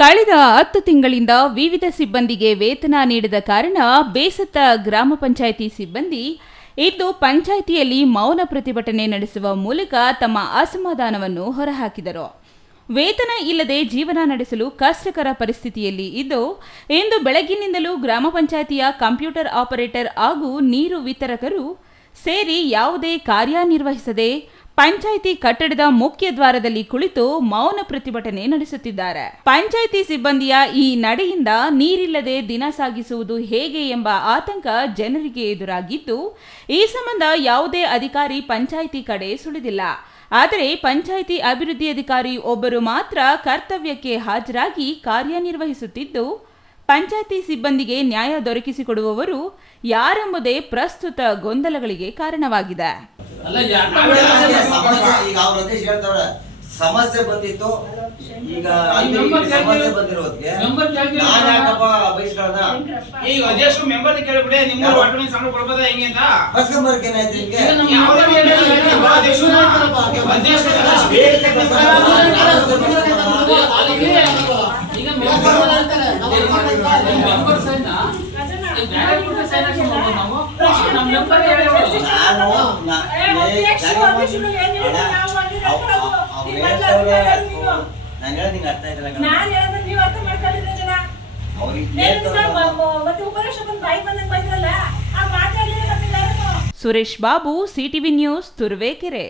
ಕಳೆದ 10 ತಿಂಗಳಿಂದ ವಿವಿಧ ಸಿಬ್ಬಂದಿಗೆ ವೇತನ ನೀಡದ ಕಾರಣ ಬೇಸತ್ತ ಗ್ರಾಮ ಪಂಚಾಯಿತಿ ಸಿಬ್ಬಂದಿ ಇಂದು ಪಂಚಾಯಿತಿಯಲ್ಲಿ ಮೌನ ಪ್ರತಿಭಟನೆ ನಡೆಸುವ ಮೂಲಕ ತಮ್ಮ ಅಸಮಾಧಾನವನ್ನು ಹೊರಹಾಕಿದರು. ವೇತನ ಇಲ್ಲದೆ ಜೀವನ ನಡೆಸಲು ಕಷ್ಟಕರ ಪರಿಸ್ಥಿತಿಯಲ್ಲಿ ಇದ್ದು, ಇಂದು ಬೆಳಗ್ಗಿನಿಂದಲೂ ಗ್ರಾಮ ಪಂಚಾಯಿತಿಯ ಕಂಪ್ಯೂಟರ್ ಆಪರೇಟರ್ ಹಾಗೂ ನೀರು ವಿತರಕರು ಸೇರಿ ಯಾವುದೇ ಕಾರ್ಯನಿರ್ವಹಿಸದೆ ಪಂಚಾಯಿತಿ ಕಟ್ಟಡದ ಮುಖ್ಯ ದ್ವಾರದಲ್ಲಿ ಕುಳಿತು ಮೌನ ಪ್ರತಿಭಟನೆ ನಡೆಸುತ್ತಿದ್ದಾರೆ. ಪಂಚಾಯಿತಿ ಸಿಬ್ಬಂದಿಯ ಈ ನಡೆಯಿಂದ ನೀರಿಲ್ಲದೆ ದಿನ ಸಾಗಿಸುವುದು ಹೇಗೆ ಎಂಬ ಆತಂಕ ಜನರಿಗೆ ಎದುರಾಗಿದ್ದು, ಈ ಸಂಬಂಧ ಯಾವುದೇ ಅಧಿಕಾರಿ ಪಂಚಾಯಿತಿ ಕಡೆ ಸುಳಿದಿಲ್ಲ. ಆದರೆ ಪಂಚಾಯಿತಿ ಅಭಿವೃದ್ಧಿ ಅಧಿಕಾರಿ ಒಬ್ಬರು ಮಾತ್ರ ಕರ್ತವ್ಯಕ್ಕೆ ಹಾಜರಾಗಿ ಕಾರ್ಯನಿರ್ವಹಿಸುತ್ತಿದ್ದು, ಪಂಚಾಯಿತಿ ಸಿಬ್ಬಂದಿಗೆ ನ್ಯಾಯ ದೊರಕಿಸಿಕೊಡುವವರು ಯಾರೆಂಬುದೇ ಪ್ರಸ್ತುತ ಗೊಂದಲಗಳಿಗೆ ಕಾರಣವಾಗಿದೆ. ಸಮಸ್ಯೆ ಬಂದಿತ್ತು. ಈಗ ಸಮಸ್ಯೆ ಬಂದಿರೋದಕ್ಕೆ ಈಗ ಅಧ್ಯಕ್ಷರು ಮೆಂಬರ್ ಕೇಳ್ಬಿಡಿ, ನಿಮ್ಮ ಒಟ್ಟು ಸಂಬಳ ಕೊಡ್ಬೋದ ಹೆಂಗೆ ಅಂತ ಬಸ್ಕೊಂಬರ್ಕೆ ಏನಾಯ್ತು ನಾನು ಹೇಳೋದು ಅರ್ಥ ಸುರೇಶ್ ಬಾಬು, ಸಿಟಿವಿ ನ್ಯೂಸ್, ತುರುವೇಕೆರೆ.